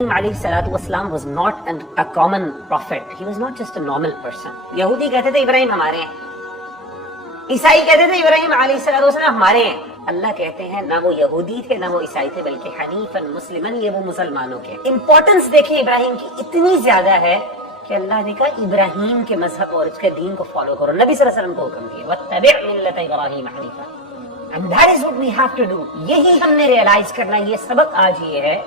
علیہ الصلوۃ والسلام was not a common prophet. He was not just a normal person. یہودی کہتے تھے ابراہیم ہمارے ہیں، عیسائی کہتے تھے ابراہیم علیہ الصلوۃ والسلام ہمارے ہیں۔ اللہ کہتے ہیں نہ وہ یہودی تھے نہ وہ عیسائی تھے بلکہ حنیفاً مسلماً، یہ وہ مسلمانوں کے امپورٹنس دیکھیں ابراہیم کی اتنی زیادہ ہے کہ اللہ نے کہا ابراہیم کے مذہب اور اس کے دین کو فالو کرو۔ نبی صلی اللہ علیہ وسلم کو حکم کیا وَاتَّبِعْ مِلَّةَ إِبْرَاهِيمَ حَنِيفًا، and that is what we have to do۔ یہی ہم نے ریئلائز کرنا، یہ سبق آج یہ ہے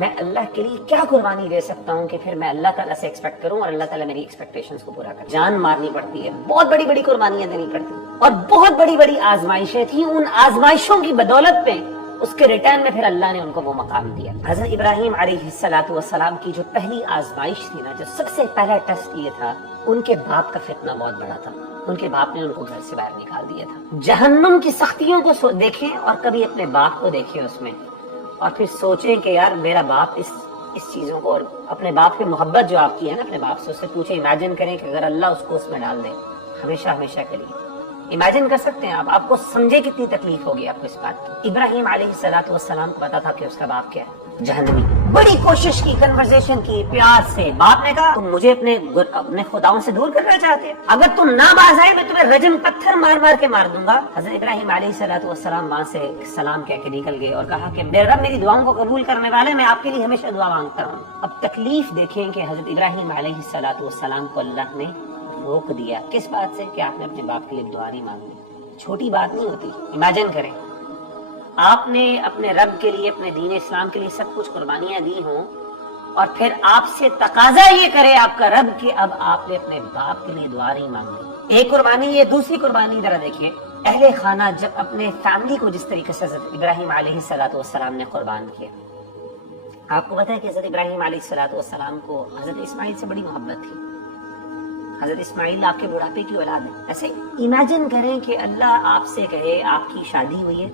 میں اللہ کے لیے کیا قربانی دے سکتا ہوں کہ پھر میں اللہ تعالیٰ سے ایکسپیکٹ کروں اور اللہ تعالیٰ میری ایکسپیکٹیشنز کو پورا کرے۔ جان مارنی پڑتی ہے، بہت بڑی بڑی قربانیاں دینی پڑتی ہیں اور بہت بڑی بڑی آزمائشیں تھیں، ان آزمائشوں کی بدولت پہ اس کے ریٹرن میں پھر اللہ نے ان کو وہ مقام دیا۔ حضرت ابراہیم علیہ السلام کی جو پہلی آزمائش تھی نا، جو سب سے پہلا ٹیسٹ یہ تھا، ان کے باپ کا فتنہ بہت بڑا تھا۔ ان کے باپ نے ان کو گھر سے باہر نکال دیا تھا۔ جہنم کی سختیوں کو دیکھیں اور کبھی اپنے باپ کو دیکھیں اس میں، اور پھر سوچیں کہ یار میرا باپ اس چیزوں کو، اور اپنے باپ کی محبت جو آپ کی ہے نا اپنے باپ سے، اس سے پوچھیں، امیجن کریں کہ اگر اللہ اس کو اس میں ڈال دے ہمیشہ ہمیشہ کے لیے، امیجن کر سکتے ہیں آپ کو سمجھے کتنی تکلیف ہوگی آپ کو اس بات کی۔ ابراہیم علیہ السلام کو پتا تھا کہ اس کا باپ کیا ہے، جہنمی۔ بڑی کوشش کی، کنورزیشن کی پیار سے۔ باپ نے کہا تم مجھے اپنے خداؤں سے دور کرنا چاہتے ہیں، اگر تم نہ باز آئے میں تمہیں رجم پتھر مار مار کے مار دوں گا۔ حضرت ابراہیم علیہ السلام وہاں سے سلام کہہ کے نکل گئے اور کہا کہ میرا رب میری دعاؤں کو قبول کرنے والے، میں آپ کے لیے ہمیشہ دعا مانگتا ہوں۔ اب تکلیف دیکھیں کہ حضرت ابراہیم علیہ السلام کو اللہ نے روک دیا، کس بات سے؟ کہ آپ نے اپنے باپ کے لیے دعا نہیں مانگی۔ چھوٹی بات نہیں ہوتی۔ امیجن کریں آپ نے اپنے رب کے لیے، اپنے دین اسلام کے لیے سب کچھ قربانیاں دی ہوں، اور پھر آپ سے تقاضا یہ کرے آپ کا رب کہ اب آپ نے اپنے باپ کے لیے دعا نہیں مانگی۔ ایک قربانی یہ، دوسری قربانی ذرا دیکھیے، اہل خانہ جب اپنے فیملی کو جس طریقے سے حضرت ابراہیم علیہ السلام نے قربان کیا۔ آپ کو پتہ ہے کہ حضرت ابراہیم علیہ السلام کو حضرت اسماعیل سے بڑی محبت تھی۔ حضرت اسماعیل آپ کے بڑھاپے کی اولاد ہے۔ ایسے امیجن کریں کہ اللہ آپ سے کہے آپ کی شادی ہوئی ہے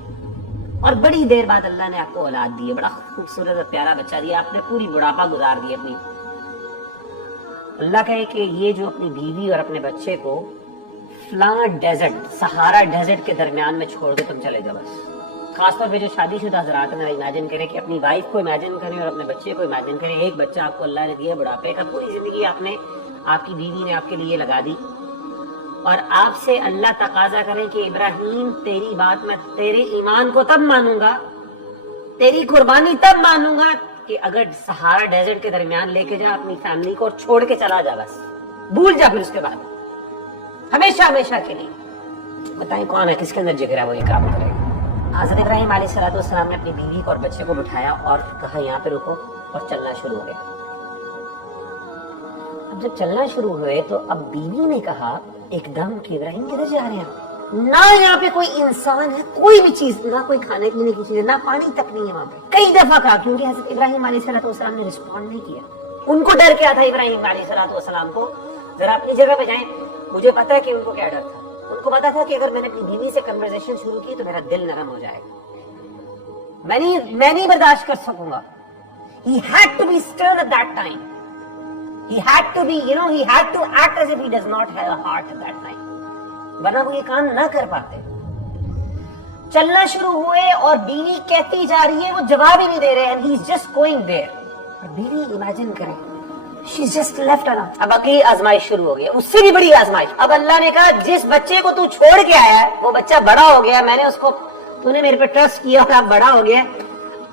اور بڑی دیر بعد اللہ نے آپ کو اولاد دی ہے، بڑا خوبصورت اور پیارا بچہ دیا، آپ نے پوری بڑھاپا گزار دی اپنی۔ اللہ کہے کہ یہ جو اپنی بیوی اور اپنے بچے کو فلاں ڈیزرٹ، سہارا ڈیزرٹ کے درمیان میں چھوڑ کے تم چلے جاؤ بس۔ خاص طور پہ جو شادی شدہ حضرات ہیں، امیجن کریں کہ اپنی وائف کو امیجن کریں اور اپنے بچے کو امیجن کریں، ایک بچہ آپ کو اللہ نے دیا بڑھاپے کا، پوری زندگی آپ کی بیوی نے آپ کے لیے لگا دی، اور آپ سے اللہ تقاضا کرے کہ ابراہیم تیری بات میں تیرے ایمان کو تب مانوں گا، تیری قربانی تب مانوں گا کہ اگر سہارا ڈیزرٹ کے درمیان لے کے جا اپنی فیملی کو اور چھوڑ کے چلا جا، بس بھول جا پھر اس کے بعد ہمیشہ ہمیشہ کے لیے۔ بتائیں کون ہے، کس کے اندر جگر ہے وہ یہ کام کرے گا؟ حضرت ابراہیم علیہ السلام نے اپنی بیوی کو اور بچے کو بٹھایا اور کہا یہاں پہ رکو، اور چلنا شروع ہو گیا۔ اب جب چلنا شروع ہوئے تو اب بیوی نے کہا ایک دم کہ ابراہیم کدھر جا رہے ہیں؟ نہ یہاں پہ کوئی انسان ہے، کوئی بھی چیز، نہ کوئی کھانے پینے کی چیز ہے، نہ پانی تک نہیں ہے وہاں پہ۔ کئی دفعہ کہا، کیونکہ حضرت ابراہیم علیہ السلام نے رسپونڈ نہیں کیا۔ ان کو ڈر کیا تھا ابراہیم علیہ السلام کو؟ ذرا اپنی جگہ پہ جائیں، مجھے پتا ہے کہ ان کو کیا ڈر تھا۔ ان کو پتا تھا کہ اگر میں نے اپنی بیوی سے کنورسیشن شروع کی تو میرا دل نرم ہو جائے گا، میں نہیں برداشت کر سکوں گا۔ He had to be stern at that time. He had to be, he had to act as if he does not have a heart at that time. ورنہ وہ یہ کام نہ کر پاتے۔ چلنا شروع ہوئے اور بیوی کہتی جا رہی ہے، وہ جواب ہی نہیں دے رہے، and he's just going there. اور بیوی امیجن کریں، she's just left alone. اب اگلی آزمائش شروع ہو گئی، اس سے بھی بڑی آزمائش۔ اب اللہ نے کہا جس بچے کو تو چھوڑ کے آیا ہے وہ بچہ بڑا ہو گیا، میں نے اس کو، تو نے میرے پہ ٹرسٹ کیا اور اب بڑا ہو گیا،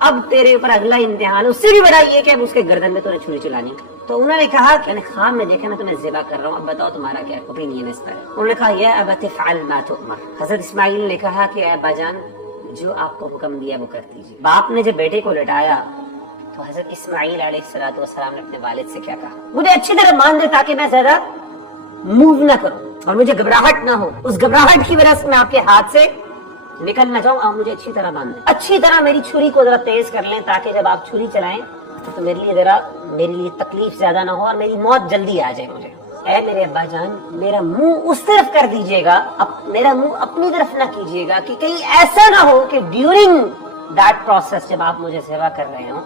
اب تیرے اوپر اگلا امتحان، اس سے بھی بڑا یہ کہ اب اس کے گردن میں تو نے چھری چلانی۔ تو انہوں نے کہا کہ خواب میں دیکھا میں تمہیں ذبح کر رہا ہوں، اب بتاؤ تمہارا کیا اوپینین اس پر ہے؟ انہوں نے کہا یا ابت افعل ما تؤمر۔ حضرت اسماعیل نے کہا کہ اے ابا جان جو آپ کو حکم دیا وہ کر دیجیے۔ باپ نے جب بیٹے کو لٹایا تو حضرت اسماعیل علیہ السلام نے اپنے والد سے کیا کہا؟ مجھے اچھی طرح مان دے تاکہ میں زیادہ موو نہ کروں اور مجھے گھبراہٹ نہ ہو، اس گھبراہٹ کی وجہ سے میں آپ کے ہاتھ سے نکل نہ جاؤں، آپ مجھے اچھی طرح مان دیں، اچھی طرح میری چھری کو ذرا تیز کر لیں تاکہ جب آپ چھری چلائیں تو میرے لیے تکلیف زیادہ نہ ہو اور میری موت جلدی آ جائے مجھے۔ اے میرے ابا جان میرا منہ اس طرف کر دیجیے گا، میرا منہ اپنی طرف نہ کیجیے گا کہ کہیں ایسا نہ ہو کہ ڈیورنگ دیٹ پروسیس جب آپ مجھے سیوا کر رہے ہوں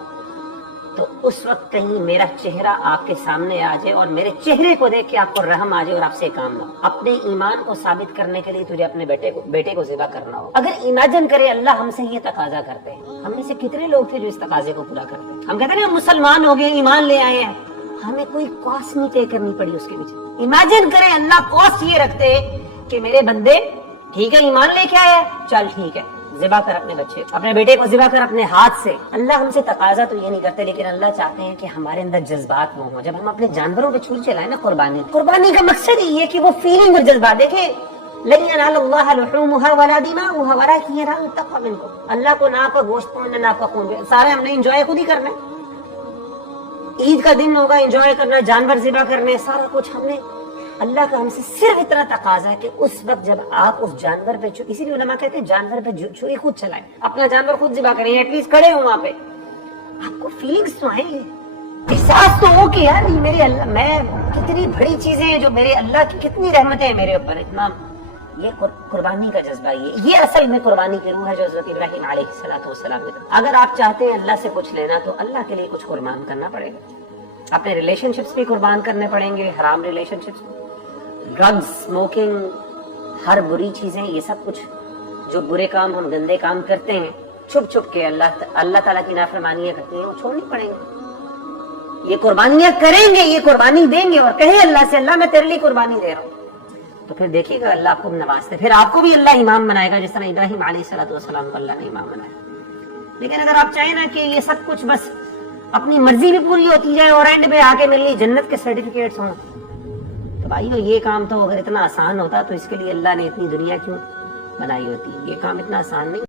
تو اس وقت کہیں میرا چہرہ آپ کے سامنے آ جائے اور میرے چہرے کو دیکھ کے آپ کو رحم آ جائے اور آپ سے کام نہ ہو. اپنے ایمان کو ثابت کرنے کے لیے تجھے اپنے بیٹے کو ذبح کرنا ہو. اگر امیجن کرے اللہ ہم سے یہ تقاضا کرتے ہیں, ہم میں سے کتنے لوگ تھے جو اس تقاضے کو پورا کرتے ہیں؟ ہم کہتے ہیں نا مسلمان ہو گئے, ایمان لے آئے ہیں, ہمیں کوئی کاسٹ نہیں طے کرنی پڑی اس کے پیچھے. امیجن کریں اللہ کاسٹ یہ رکھتے کہ میرے بندے ٹھیک ہے ایمان لے کے آیا, چل ٹھیک ہے ذبح کر اپنے بچے, اپنے بیٹے کو ذبح کر اپنے ہاتھ سے. اللہ ہم سے تقاضا تو یہ نہیں کرتے, لیکن اللہ چاہتے ہیں کہ ہمارے اندر جذبات وہ ہوں. جب ہم اپنے جانوروں پہ چھری چلائیں نا, قربانی کا مقصد یہ ہے کہ وہ فیلنگ اور جذبات دیکھیں. لن ينال الله لحومها ولا دماؤها ولكن ينال التقوى منكم. اللہ کو نہ آپ کا گوشت پہنچنا, نہ آپ کا خون, سارے ہم نے انجوائے خود ہی کرنا ہے. عید کا دن ہوگا, انجوائے کرنا, جانور ذبح کرنے, سارا کچھ ہم نے. اللہ کا ہم سے صرف اتنا تقاضا ہے کہ اس وقت جب آپ اس جانور پہ, اسی لیے علماء کہتے ہیں جانور پہ چھری خود چلائیں, اپنا جانور خود ذبح کریں, ایٹ لیسٹ کھڑے ہوں وہاں پہ, آپ کو فیلنگز تو آئیں, احساس تو ہو کہ یار میرے اللہ, میں کتنی بڑی چیزیں ہیں جو میرے اللہ کی کتنی رحمتیں ہیں میرے اوپر. اتنا یہ قربانی کا جذبہ, یہ اصل میں قربانی کی روح ہے جو حضرت ابراہیم علیہ السلام کی طرف. اگر آپ چاہتے ہیں اللہ سے کچھ لینا تو اللہ کے لیے کچھ قربان کرنا پڑے گا. اپنے ریلیشن شپس بھی قربان کرنے پڑیں گے, حرام ریلیشن شپس, ڈرگز, اسموکنگ, ہر بری چیزیں, یہ سب کچھ جو برے کام ہم گندے کام کرتے ہیں چھپ چھپ کے اللہ تعالیٰ کی نافرمانیاں کرتے ہیں, وہ چھوڑنی پڑیں گے. یہ قربانیاں کریں گے, یہ قربانی دیں گے اور کہیں اللہ سے اللہ میں تیرے لیے قربانی دے رہا ہوں, تو پھر دیکھیے گا اللہ کو نوازتے, پھر آپ کو بھی اللہ امام بنائے گا جس طرح ابراہیم علیہ السلام کو اللہ نے امام بنایا. لیکن اگر آپ چاہیں نا کہ یہ سب کچھ بس اپنی مرضی بھی پوری ہوتی جائے اور اینڈ پہ آ کے میرے لیے جنت کے سرٹیفکیٹس ہوں, تو بھائیو یہ کام تو اگر اتنا آسان ہوتا تو اس کے لیے اللہ نے اتنی دنیا کیوں بنائی ہوتی. یہ کام اتنا آسان نہیں.